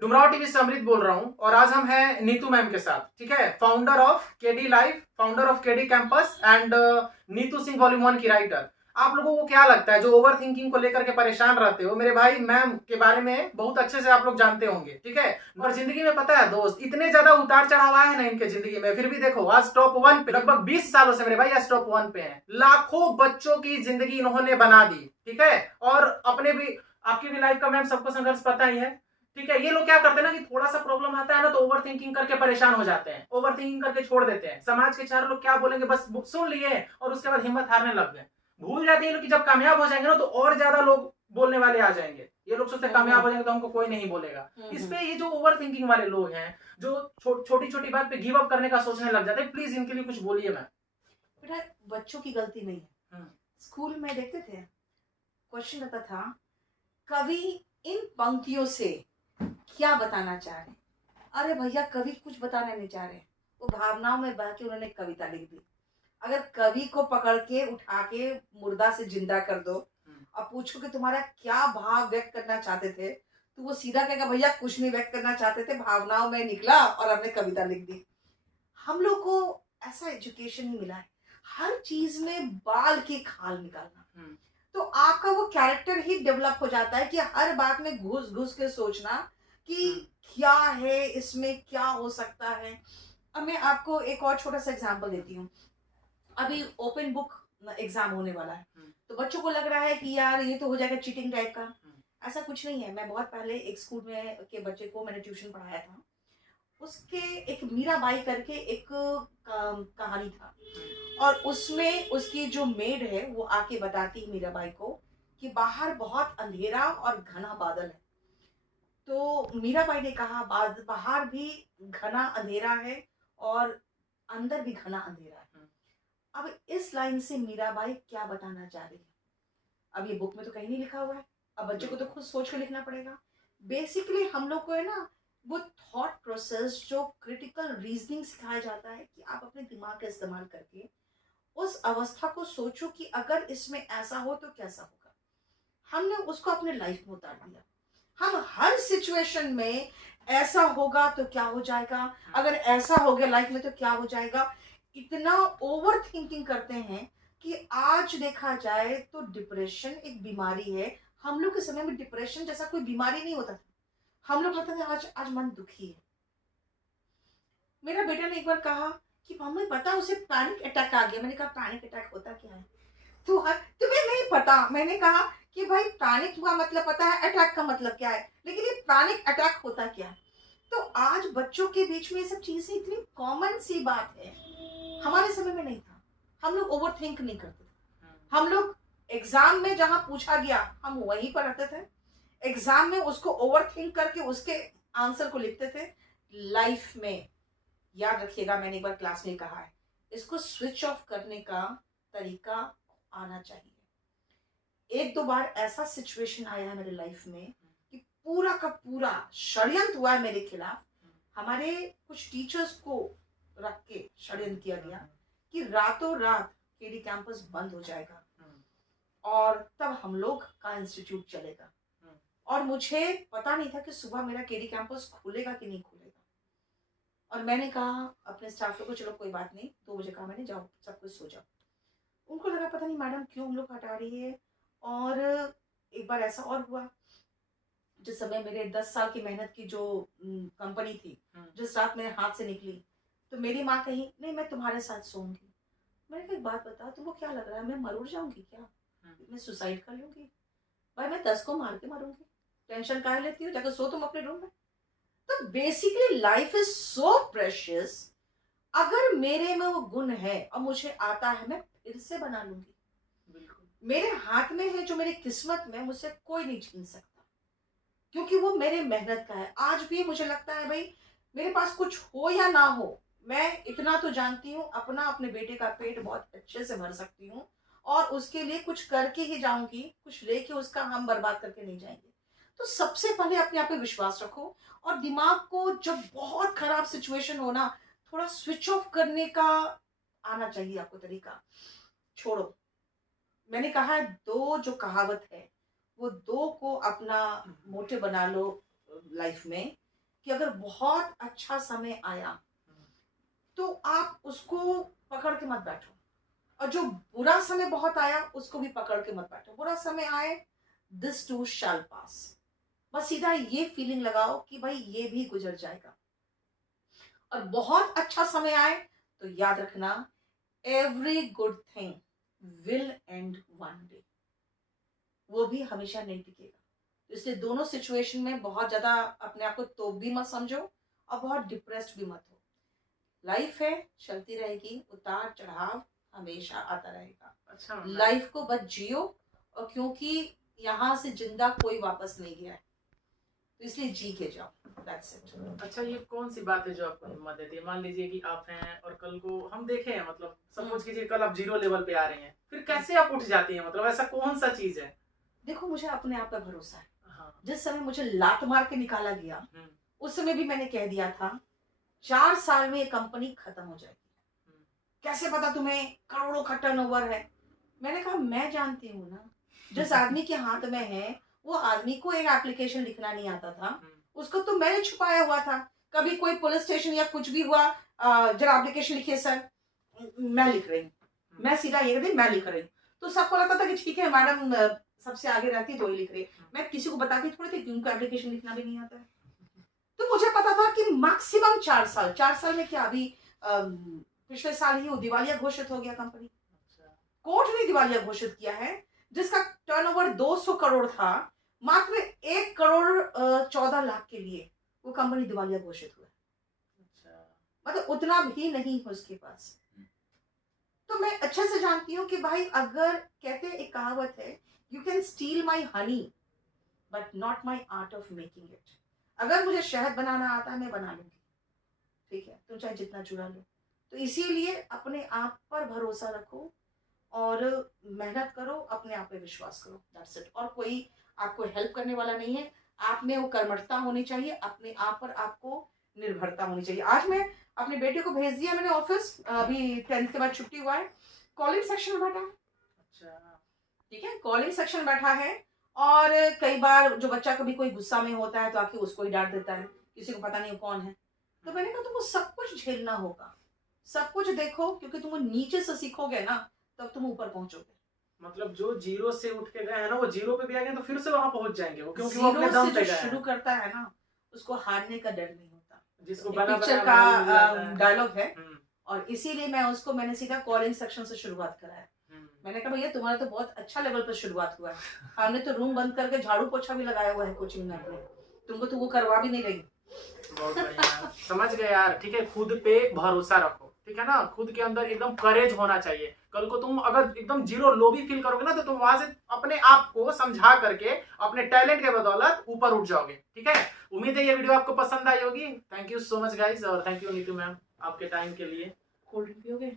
Dumraon TV से अमृत बोल रहा हूं और आज हम हैं नीतू मैम के साथ। ठीक है, founder of KD life, founder of KD campus and Neetu Singh volume 1 की राइटर। आप लोगों को क्या लगता है जो ओवर थिंकिंग को लेकर के परेशान रहते हो, मेरे भाई मैम के बारे में बहुत अच्छे से आप लोग जानते होंगे। ठीक है, और जिंदगी में पता है दोस्त, इतने ज्यादा उतार चढ़ाव आए हैं ना इनके जिंदगी में, फिर भी देखो आज टॉप 1 पे, लगभग 20 सालों से मेरे भाई आज टॉप 1 पे हैं। लाखों बच्चों की जिंदगी इन्होंने बना दी। ठीक है, और अपने भी, आपकी भी लाइफ का मैम सबको संघर्ष पता ही है। ठीक है, ये लोग क्या करते हैं ना कि थोड़ा सा प्रॉब्लम आता है ना तो ओवर थिंकिंग करके परेशान हो जाते हैं, ओवर थिंकिंग करके छोड़ देते हैं। समाज के चार लोग क्या बोलेंगे बस सुन लिए और उसके बाद हिम्मत हारने लग गए। भूल जाते हैं लोग कि जब कामयाब हो जाएंगे ना तो और ज्यादा लोग बोलने वाले आ जाएंगे। ये लोग सोचते कामयाब हो जाएंगे तो हमको कोई नहीं बोलेगा। इस पे ये जो ओवर थिंकिंग वाले लोग हैं, जो छोटी छोटी बात पे गिव अप करने का सोचने लग जाते हैं, प्लीज इनके लिए कुछ बोलिए मैम। बेटा, बच्चों की गलती नहीं है। स्कूल में देखते थे, क्वेश्चन आता था, कवि इन पंक्तियों से क्या बताना चाह रहे। अरे भैया, कवि कुछ बताना नहीं चाह रहे, वो भावनाओं में बह के उन्होंने कविता लिख दी। अगर कवि को पकड़ के उठा के मुर्दा से जिंदा कर दो और पूछो कि तुम्हारा क्या भाव व्यक्त करना चाहते थे, तो वो सीधा कहेगा भैया कुछ नहीं व्यक्त करना चाहते थे, भावनाओं में निकला और हमने कविता लिख दी। हम लोग को ऐसा एजुकेशन ही मिला है, हर चीज में बाल की खाल निकालना। तो आपका वो कैरेक्टर ही डेवलप हो जाता है कि हर बात में घुस घुस के सोचना कि क्या है, इसमें क्या हो सकता है। अब मैं आपको एक और छोटा सा एग्जांपल देती हूँ। अभी ओपन बुक एग्जाम होने वाला है, तो बच्चों को लग रहा है कि यार ये तो हो जाएगा चीटिंग टाइप का। ऐसा कुछ नहीं है। मैं बहुत पहले एक स्कूल में के बच्चे को मैंने ट्यूशन पढ़ाया था। उसके एक मीराबाई करके एक कहानी था, और उसमें उसकी जो मेड है वो आके बताती है मीराबाई को कि बाहर बहुत अंधेरा और घना बादल है। तो मीराबाई ने कहा बाहर भी घना अंधेरा है और अंदर भी घना अंधेरा है। अब इस लाइन से मीराबाई क्या बताना चाह रही है? अब ये बुक में तो कहीं नहीं लिखा हुआ है, अब बच्चे को तो खुद सोच कर लिखना पड़ेगा। बेसिकली हम लोग को है ना, वो थॉट प्रोसेस जो क्रिटिकल रीजनिंग सिखाया जाता है कि आप अपने दिमाग का इस्तेमाल करके उस अवस्था को सोचो कि अगर इसमें ऐसा हो तो कैसा होगा। हमने उसको अपने लाइफ में उतार दिया। हम हर सिचुएशन में ऐसा होगा तो क्या हो जाएगा, अगर ऐसा हो गया लाइफ में तो क्या हो जाएगा, इतना ओवर थिंकिंग करते हैं कि आज देखा जाए तो डिप्रेशन एक बीमारी है। हम लोग के समय में डिप्रेशन जैसा कोई बीमारी नहीं होता था। हम लोग लगता था आज आज मन दुखी है। मेरा बेटा ने एक बार कहा कि मम्मी पता उसे पैनिक अटैक आ गया। मैंने कहा पैनिक अटैक होता क्या है? तो तुम्हें नहीं पता? मैंने कहा कि भाई पैनिक का मतलब पता है, अटैक का मतलब क्या है, लेकिन ये पैनिक अटैक होता क्या है? तो आज बच्चों के बीच में ये सब चीजें इतनी कॉमन सी बात है, हमारे समय में नहीं था। हम लोग ओवर थिंक नहीं करते थे। हम लोग एग्जाम में जहां पूछा गया हम वहीं पर रहते थे, एग्जाम में उसको ओवर थिंक करके उसके आंसर को लिखते थे। लाइफ में याद रखिएगा, मैंने एक बार क्लास में कहा है, इसको स्विच ऑफ करने का तरीका आना चाहिए। एक दो बार ऐसा सिचुएशन आया है मेरे लाइफ में कि पूरा का पूरा षड्यंत्र हुआ है मेरे खिलाफ। हमारे कुछ टीचर्स को रख के षड्यंत्र किया गया कि रातों रात केडी कैंपस बंद हो जाएगा और तब हम लोग का इंस्टीट्यूट चलेगा। और मुझे पता नहीं था कि सुबह मेरा केडी कैंपस खुलेगा कि नहीं खुलेगा। और मैंने कहा अपने स्टाफ को, चलो कोई बात नहीं, 2 बजे कहा मैंने, जाओ सब कुछ सो जाओ। उनको लगा पता नहीं मैडम क्यों हम लोग हटा रही है। और एक बार ऐसा और हुआ, जिस समय मेरे 10 साल की मेहनत की जो कंपनी थी, जिस रात मेरे हाथ से निकली, तो मेरी माँ कही नहीं मैं तुम्हारे साथ सोऊंगी। मैंने कहा एक बात बता, तुमको क्या लग रहा है मैं मर उड़ जाऊंगी क्या? मैं सुसाइड कर लूंगी? भाई मैं 10 को मार के मरूंगी, टेंशन काहे लेती हो, जाकर सो तुम अपने रूम में। तो basically life is so precious. अगर मेरे में वो गुण है और मुझे आता है, मैं फिर से बना लूंगी। मेरे हाथ में है जो मेरी किस्मत में, मुझसे कोई नहीं छीन सकता, क्योंकि वो मेरे मेहनत का है। आज भी मुझे लगता है भाई मेरे पास कुछ हो या ना हो, मैं इतना तो जानती हूँ अपना अपने बेटे का पेट बहुत अच्छे से भर सकती हूँ, और उसके लिए कुछ करके ही जाऊंगी, कुछ लेके उसका हम बर्बाद करके नहीं जाएंगे। तो सबसे पहले अपने आप पे विश्वास रखो, और दिमाग को जब बहुत खराब सिचुएशन हो ना, थोड़ा स्विच ऑफ करने का आना चाहिए आपको तरीका। छोड़ो, मैंने कहा है, 2 जो कहावत है वो 2 को अपना मोटे बना लो लाइफ में, कि अगर बहुत अच्छा समय आया तो आप उसको पकड़ के मत बैठो, और जो बुरा समय बहुत आया उसको भी पकड़ के मत बैठो। बुरा समय आए, दिस टू शैल पास, बस सीधा ये फीलिंग लगाओ कि भाई ये भी गुजर जाएगा। और बहुत अच्छा समय आए तो याद रखना, every good thing will and one day, वो भी हमेशा नहीं टिकेगा। इसलिए दोनों सिचुएशन में बहुत ज्यादा अपने आप को तोप भी मत समझो और बहुत डिप्रेस्ड भी मत हो। लाइफ है, चलती रहेगी, उतार चढ़ाव हमेशा आता रहेगा। अच्छा, लाइफ को बस जियो, और क्योंकि यहाँ से जिंदा कोई वापस नहीं गया है, तो इसलिए जी के जाओ, दैट्स इट। अच्छा, ये कौन सी बात है जो आपको हिम्मत देती है? मान लीजिए कि आप हैं और कल को हम देखे हैं, मतलब सपोज कीजिए कल आप 0 लेवल पे आ रहे हैं, फिर कैसे आप उठ जाती हैं? मतलब ऐसा कौन सा चीज है? देखो, मुझे अपने आप पे भरोसा है। हाँ। जिस समय मुझे लात मार के निकाला गया, हम्म, उस समय भी मैंने कह दिया था 4 साल में ये कंपनी खत्म हो जाएगी। कैसे पता तुम्हें? करोड़ों का टर्नओवर है। मैंने कहा मैं जानती हूँ ना, जिस आदमी के हाथ में है वो आदमी को एक एप्लीकेशन लिखना नहीं आता था, उसको तो मैंने छुपाया हुआ था। कभी कोई पुलिस स्टेशन या कुछ भी हुआ, जरा एप्लीकेशन लिखिए सर, मैं लिख रही हूँ, मैं सीधा ये कहती मैं लिख रही हूँ। तो सबको लगता था कि ठीक है मैडम सबसे आगे रहती है तो ही लिख रही है। मैं किसी को बताती थोड़ी थी कि उनको एप्लीकेशन लिखना भी नहीं आता है। तो मुझे पता था कि मैक्सिमम 4 साल में क्या, अभी पिछले साल ही वो दिवालिया घोषित हो गया कंपनी। कोर्ट ने दिवालिया घोषित किया है, जिसका टर्नओवर 200 करोड़ था, मात्र 1 करोड़ 14 लाख के लिए वो कंपनी दिवालिया घोषित हुआ। मतलब उतना भी नहीं है उसके पास। तो मैं अच्छे से जानती हूँ कि भाई, अगर कहते एक कहावत है, you can steel my Honey but not my art of making it. अगर मुझे शहद बनाना आता है मैं बना लूंगी, ठीक है, तुम चाहे जितना चुरा लो। तो इसीलिए अपने आप पर भरोसा रखो और मेहनत करो, अपने आप पे विश्वास करो, दैट्स इट। और कोई आपको हेल्प करने वाला नहीं है। आप में वो कर्मठता होनी चाहिए, अपने आप पर आपको निर्भरता होनी चाहिए। आज मैं अपने बेटे को भेज दिया मैंने ऑफिस, अभी 10th के बाद छुट्टी हुआ है, कॉलिंग सेक्शन में बैठा है। अच्छा, ठीक है, कॉलिंग सेक्शन बैठा है। और कई बार जो बच्चा कभी कोई गुस्सा में होता है तो आके उसको ही डांट देता है, किसी को पता नहीं वो कौन है। तो मैंने कहा तुमको सब कुछ झेलना होगा, सब कुछ देखो, क्योंकि तुम नीचे से सीखोगे ना तब तुम ऊपर पहुंचोगे। मतलब जो 0 से उठ के गए हैं ना, वो 0 पे भी आ गए तो फिर से वहां पहुंच जाएंगे वो, क्योंकि वो अपने जीरो दम से पे जो गए शुरू हैं। करता है ना, उसको हारने का डर नहीं होता। जिसको एक बना पिक्चर बनाया महल मिल जाता का है। डायलॉग है, और इसीलिए मैंने सीधा कॉलिंग सेक्शन से शुरुआत कराया। मैंने कहा भैया तुम्हारा तो बहुत अच्छा लेवल पर शुरुआत हुआ है, हमने तो रूम बंद करके झाड़ू पोछा भी लगाया हुआ है कोचिंग में अपने, तुमको तो वो करवा भी नहीं रही। बहुत बढ़िया, समझ गए यार। ठीक है, खुद पे भरोसा रखो, ठीक है ना, खुद के अंदर एकदम करेज होना चाहिए। कल को तुम अगर एकदम 0 लो भी फील करोगे ना, तो तुम वहां से अपने आप को समझा करके अपने टैलेंट के बदौलत ऊपर उठ जाओगे। ठीक है, उम्मीद है ये वीडियो आपको पसंद आई होगी। Thank you so much guys, और थैंक यू नीतू मैम आपके टाइम के लिए। कोल्ड ड्रिंक पियोगे?